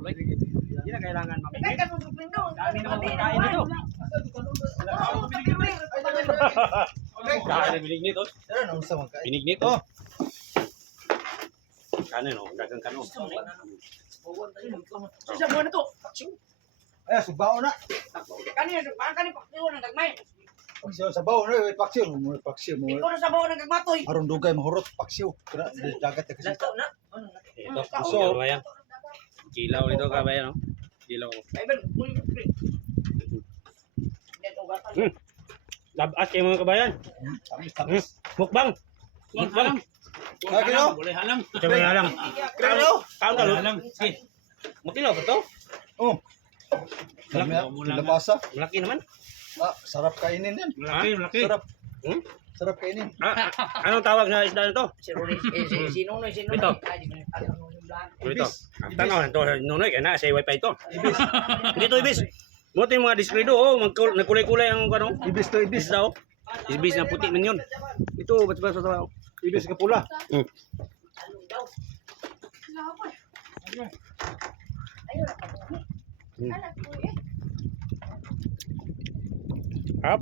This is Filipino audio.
Hindi na kailangan mamigit. Kaya ka susuplin daw. Dami naman pagkain dito. Dami na binig nito. Binig nito. Kanin o, dagang kano. Sa buwan na to. Ay, subaw na. Kanina, kanina paksiw ng gagmay. Paksiw sa bawo na, paksiw mo, paksiw mo. Ikaw na sa buwan ng gagmatoy. Aron dugay mahurot paksiw. Kira dagat ya kasi. Lantaw na. Ito, So- kabayan. Kilaw nito kabayan, no? Kilaw. Ay, Ben, muli ko, pre. Ito, gatan. Labas kayo mga kabayan. Tamis, tamis. Mukbang. Mukbang. Lagi no? Boleh halam. Ito ba yung alam? Kaya Kaon ka, Halam. Mutilaw ka to? Oh. Dami labasa. Malaki naman. Ah, sarap kainin yan. Laki, laki. Sarap. Hmm? Sarap kainin. Anong tawag na isda nito? Si Ronnie, si Nunoy, si Nunoy. Ito. Ay, ano, yung blan. Ito. Ang tanaw, ito, nunoy, kaya na, sa wifi ito. Dito, ibis. Buti yung mga diskrido, oh, nagkulay-kulay ang ano. Ibis to ibis. Isda, oh. Ibis na puti man yun. Ito, ba't ba sa tao? Ibis ka pula. Hmm. Ano daw? Ayun, ako. Hmm. Anak ko, eh.